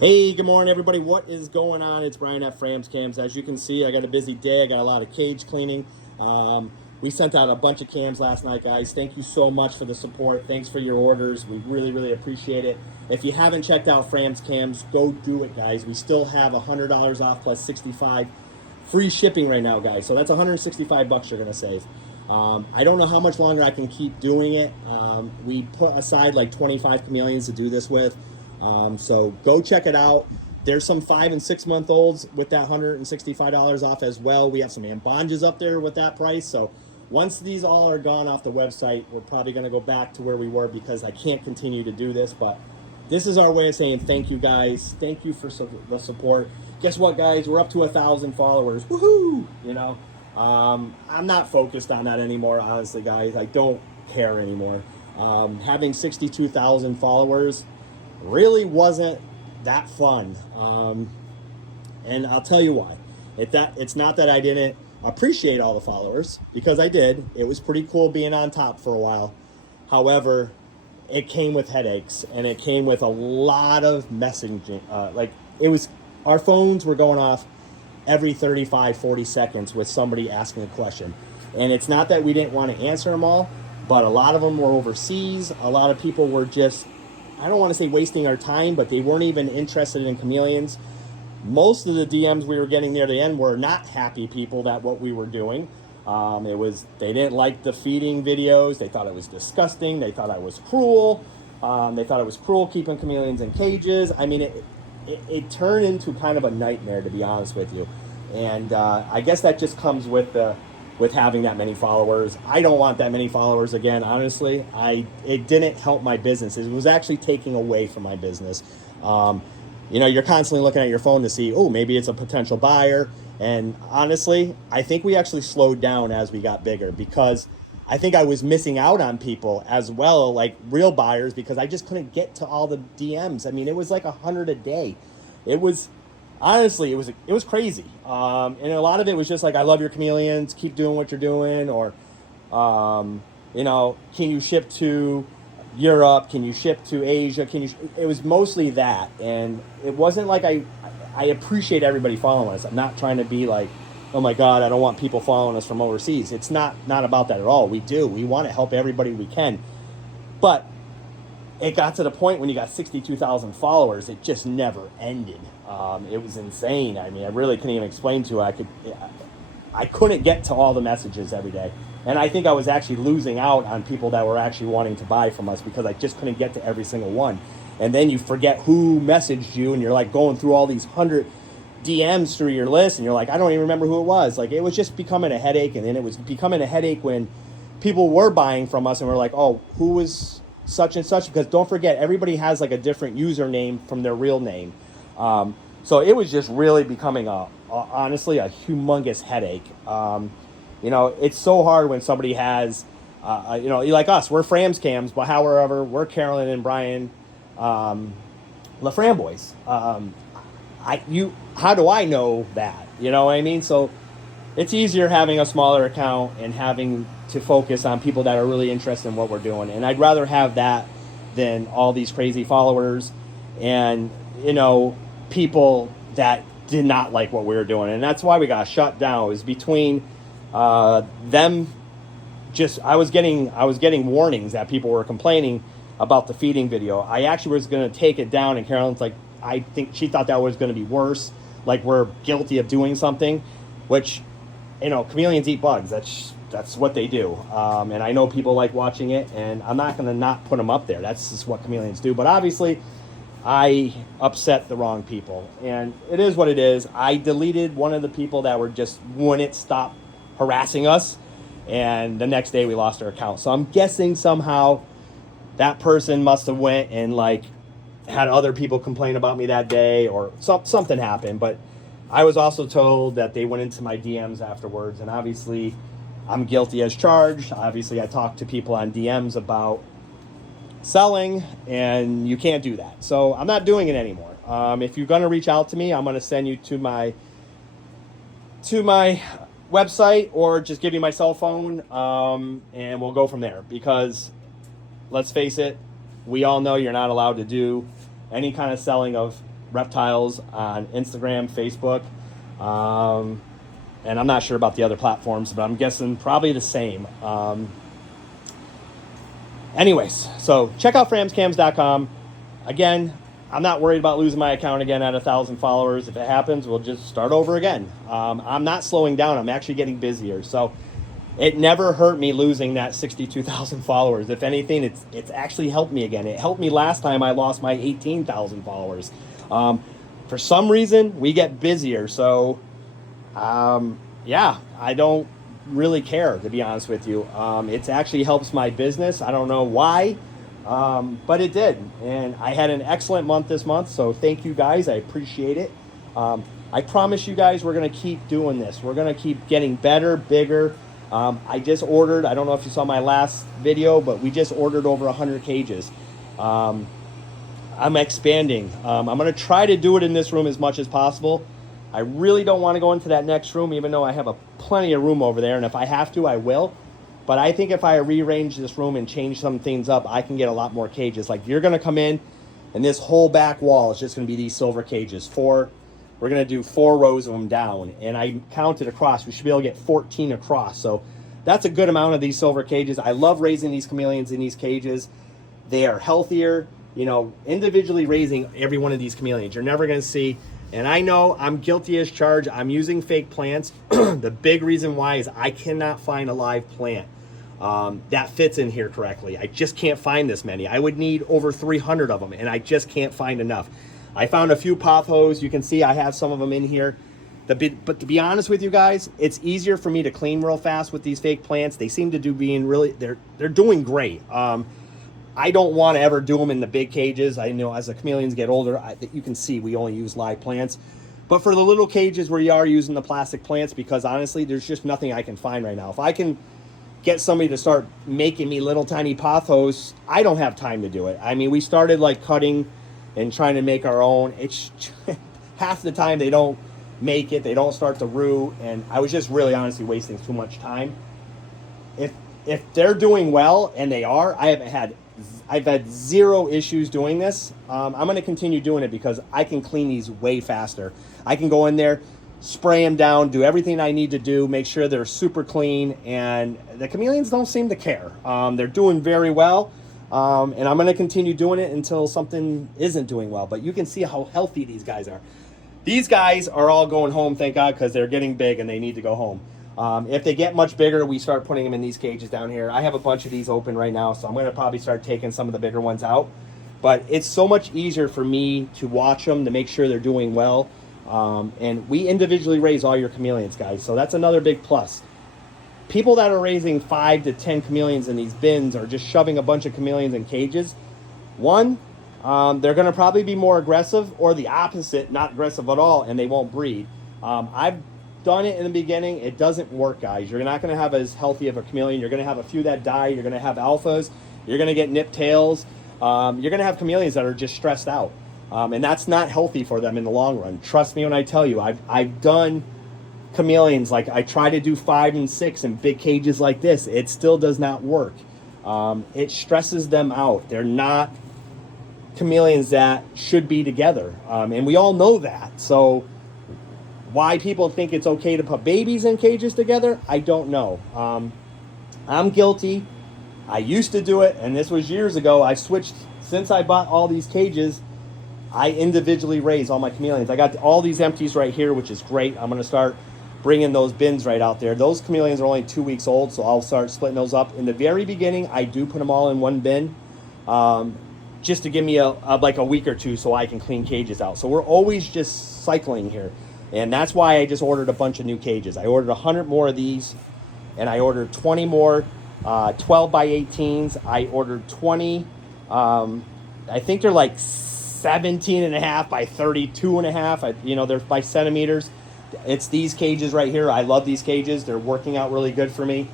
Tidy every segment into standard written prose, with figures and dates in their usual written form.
Hey, good morning, everybody. What is going on? It's Brian at Frams Cams. As you can see, I got a busy day. I got a lot of cage cleaning. We sent out a bunch of cams last night, guys. Thank you so much for the support. Thanks for your orders. We really, really appreciate it. If you haven't checked out Frams Cams, go do it, guys. We still have $100 off plus 65 free shipping right now, guys. So that's 165 bucks you're gonna save. I don't know how much longer I can keep doing it. We put aside like 25 chameleons to do this with. So go check it out. There's some 5 and 6 month olds with that $165 off as well. We have some Ambonjas up there with that price. So once these all are gone off the website, we're probably going to go back to where we were because I can't continue to do this. But this is our way of saying thank you, guys. Thank you for the support. Guess what, guys? We're up to 1,000 followers. Woohoo! I'm not focused on that anymore, honestly, guys. I don't care anymore. Having 62,000 followers really wasn't that fun. And I'll tell you why. It's not that I didn't appreciate all the followers, because I did. It was pretty cool being on top for a while. However, it came with headaches, and it came with a lot of messaging. Our phones were going off every 35, 40 seconds with somebody asking a question. And it's not that we didn't want to answer them all, but a lot of them were overseas. A lot of people were just, I don't want to say wasting our time, but they weren't even interested in chameleons. Most of the DMs we were getting near the end were not happy people that what we were doing. They didn't like the feeding videos. They thought it was disgusting. They thought I was cruel. They thought it was cruel keeping chameleons in cages. I mean, it turned into kind of a nightmare, to be honest with you. And I guess that just comes with having that many followers. I don't want that many followers again, honestly. It didn't help my business. It was actually taking away from my business. You're constantly looking at your phone to see, oh, maybe it's a potential buyer. And honestly, I think we actually slowed down as we got bigger, because I think I was missing out on people as well, like real buyers, because I just couldn't get to all the DMs. I mean, it was like 100 a day. It was, honestly, it was crazy. And a lot of it was just like, I love your chameleons, keep doing what you're doing, or can you ship to Europe? Can you ship to Asia? It was mostly that. And it wasn't like I appreciate everybody following us. I'm not trying to be like, oh my God, I don't want people following us from overseas. It's not about that at all. We want to help everybody we can. But it got to the point when you got 62,000 followers, it just never ended. It was insane. I mean, I really couldn't even explain to it. I couldn't get to all the messages every day. And I think I was actually losing out on people that were actually wanting to buy from us, because I just couldn't get to every single one. And then you forget who messaged you, and you're like going through all these 100 DMs through your list, and you're like, I don't even remember who it was. Like, it was just becoming a headache. And then it was becoming a headache when people were buying from us and we're like, oh, who was such and such? Because don't forget, everybody has like a different username from their real name. So it was just really becoming honestly a humongous headache. It's so hard when somebody has, like us, we're Frams Cams, but however, we're Carolyn and Brian LaFramboise. How do I know that? You know what I mean? So it's easier having a smaller account and having to focus on people that are really interested in what we're doing. And I'd rather have that than all these crazy followers and, people that did not like what we were doing. And that's why we got shut down. It was between them. I was getting warnings that people were complaining about the feeding video. I actually was going to take it down, and Carolyn's like, I think she thought that was going to be worse. Like, we're guilty of doing something, which, chameleons eat bugs. That's what they do. And I know people like watching it, and I'm not going to not put them up there. That's just what chameleons do. But obviously, I upset the wrong people, and it is what it is. I deleted one of the people that wouldn't stop harassing us, and the next day we lost our account. So I'm guessing somehow that person must have went and had other people complain about me that day, or something happened. But I was also told that they went into my DMs afterwards, and obviously I'm guilty as charged. Obviously I talked to people on DMs about selling, and you can't do that. So I'm not doing it anymore. If you're going to reach out to me, I'm going to send you to my website, or just give you my cell phone, and we'll go from there. Because let's face it, we all know you're not allowed to do any kind of selling of Reptiles on Instagram, Facebook, and I'm not sure about the other platforms, but I'm guessing probably the same. Anyways, so check out framscams.com. Again, I'm not worried about losing my account again at 1,000 followers. If it happens, we'll just start over again. I'm not slowing down. I'm actually getting busier. So it never hurt me losing that 62,000 followers. If anything, it's actually helped me again. It helped me last time I lost my 18,000 followers. For some reason, we get busier. So, yeah, I don't really care, to be honest with you. It actually helps my business. I don't know why. But it did, and I had an excellent month this month, so thank you guys. I appreciate it. I promise you guys we're going to keep doing this. We're going to keep getting better, bigger. I just ordered, I don't know if you saw my last video, but we just ordered over 100 cages. I'm expanding. I'm going to try to do it in this room as much as possible. I really don't want to go into that next room, even though I have plenty of room over there, and if I have to, I will. But I think if I rearrange this room and change some things up, I can get a lot more cages. Like you're going to come in, and this whole back wall is just going to be these silver cages. We're going to do 4 rows of them down. And I counted across. We should be able to get 14 across. So that's a good amount of these silver cages. I love raising these chameleons in these cages. They are healthier. You know, individually raising every one of these chameleons, you're never going to see. And I know I'm guilty as charged. I'm using fake plants. The big reason why is I cannot find a live plant that fits in here correctly. I just can't find this many. I would need over 300 of them, and I just can't find enough. I found a few pothos. You can see I have some of them in here. But to be honest with you guys, it's easier for me to clean real fast with these fake plants. They seem to they're doing great. I don't want to ever do them in the big cages. I know as the chameleons get older, you can see we only use live plants. But for the little cages where you are using the plastic plants, because honestly, there's just nothing I can find right now. If I can get somebody to start making me little tiny pothos, I don't have time to do it. I mean, we started like cutting and trying to make our own. It's half the time they don't make it, they don't start to root, and I was just really honestly wasting too much time. If they're doing well, and they are, I've had 0 issues doing this. I'm going to continue doing it because I can clean these way faster. I can go in there, spray them down, do everything I need to do, make sure they're super clean, and the chameleons don't seem to care. They're doing very well, and I'm going to continue doing it until something isn't doing well. But you can see how healthy these guys are. These guys are all going home, thank God, because they're getting big and they need to go home. If they get much bigger, we start putting them in these cages down here. I have a bunch of these open right now, so I'm going to probably start taking some of the bigger ones out. But it's so much easier for me to watch them, to make sure they're doing well. And we individually raise all your chameleons, guys, so that's another big plus. People that are raising 5 to 10 chameleons in these bins are just shoving a bunch of chameleons in cages. One, they're going to probably be more aggressive, or the opposite, not aggressive at all, and they won't breed. I've done it in the beginning. It doesn't work, guys. You're not going to have as healthy of a chameleon. You're going to have a few that die. You're going to have alphas. You're going to get nip tails. You're going to have chameleons that are just stressed out. And that's not healthy for them in the long run. Trust me when I tell you, I've done chameleons, like I try to do 5 and 6 in big cages like this. It still does not work. It stresses them out. They're not chameleons that should be together. And we all know that. So why people think it's okay to put babies in cages together, I don't know. I'm guilty. I used to do it, and this was years ago. I switched. Since I bought all these cages, I individually raise all my chameleons. I got all these empties right here, which is great. I'm going to start bringing those bins right out there. Those chameleons are only 2 weeks old, so I'll start splitting those up. In the very beginning, I do put them all in one bin, just to give me like a week or two so I can clean cages out. So we're always just cycling here. And that's why I just ordered a bunch of new cages. I ordered 100 more of these, and I ordered 20 more 12 by 18s. I ordered 20. I think they're like 17 and a half by 32 and a half. They're by centimeters. It's these cages right here. I love these cages. They're working out really good for me.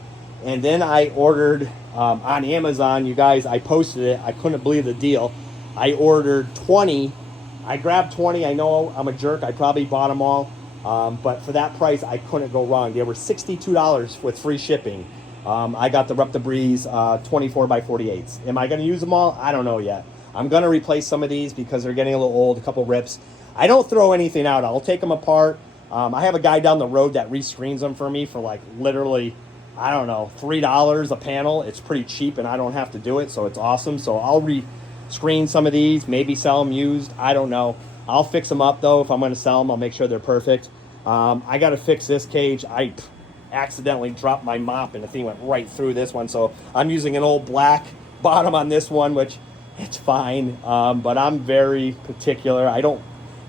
And then I ordered on Amazon, you guys, I posted it. I couldn't believe the deal. I ordered 20. I grabbed 20. I know I'm a jerk. I probably bought them all. But for that price, I couldn't go wrong. They were $62 with free shipping. I got the Repta Breeze 24 by 48s. Am I going to use them all? I don't know yet. I'm going to replace some of these because they're getting a little old, a couple rips. I don't throw anything out. I'll take them apart. I have a guy down the road that rescreens them for me for like literally, I don't know, $3 a panel. It's pretty cheap and I don't have to do it, so it's awesome. So I'll rescreen some of these, maybe sell them used. I don't know. I'll fix them up though. If I'm going to sell them, I'll make sure they're perfect. I got to fix this cage. I accidentally dropped my mop and the thing went right through this one. So I'm using an old black bottom on this one, which it's fine. But I'm very particular.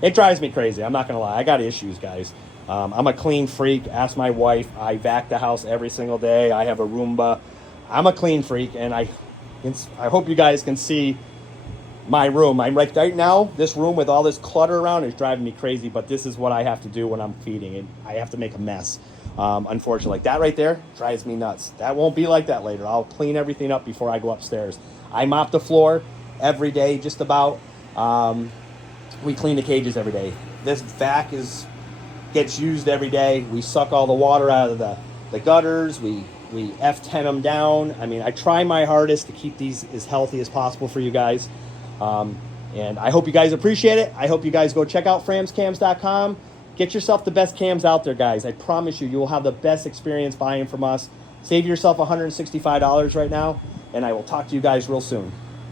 It drives me crazy. I'm not going to lie. I got issues, guys. I'm a clean freak. Ask my wife. I vac the house every single day. I have a Roomba. I'm a clean freak, and I hope you guys can see my room. I'm right now, this room with all this clutter around is driving me crazy, but this is what I have to do when I'm feeding it. I have to make a mess. Unfortunately, that right there drives me nuts. That won't be like that later. I'll clean everything up before I go upstairs. I mop the floor every day, just about. We clean the cages every day. This vac gets used every day. We suck all the water out of the gutters. We F10 them down. I mean, I try my hardest to keep these as healthy as possible for you guys. And I hope you guys appreciate it. I hope you guys go check out framscams.com. Get yourself the best cams out there, guys. I promise you, you will have the best experience buying from us. Save yourself $165 right now, and I will talk to you guys real soon.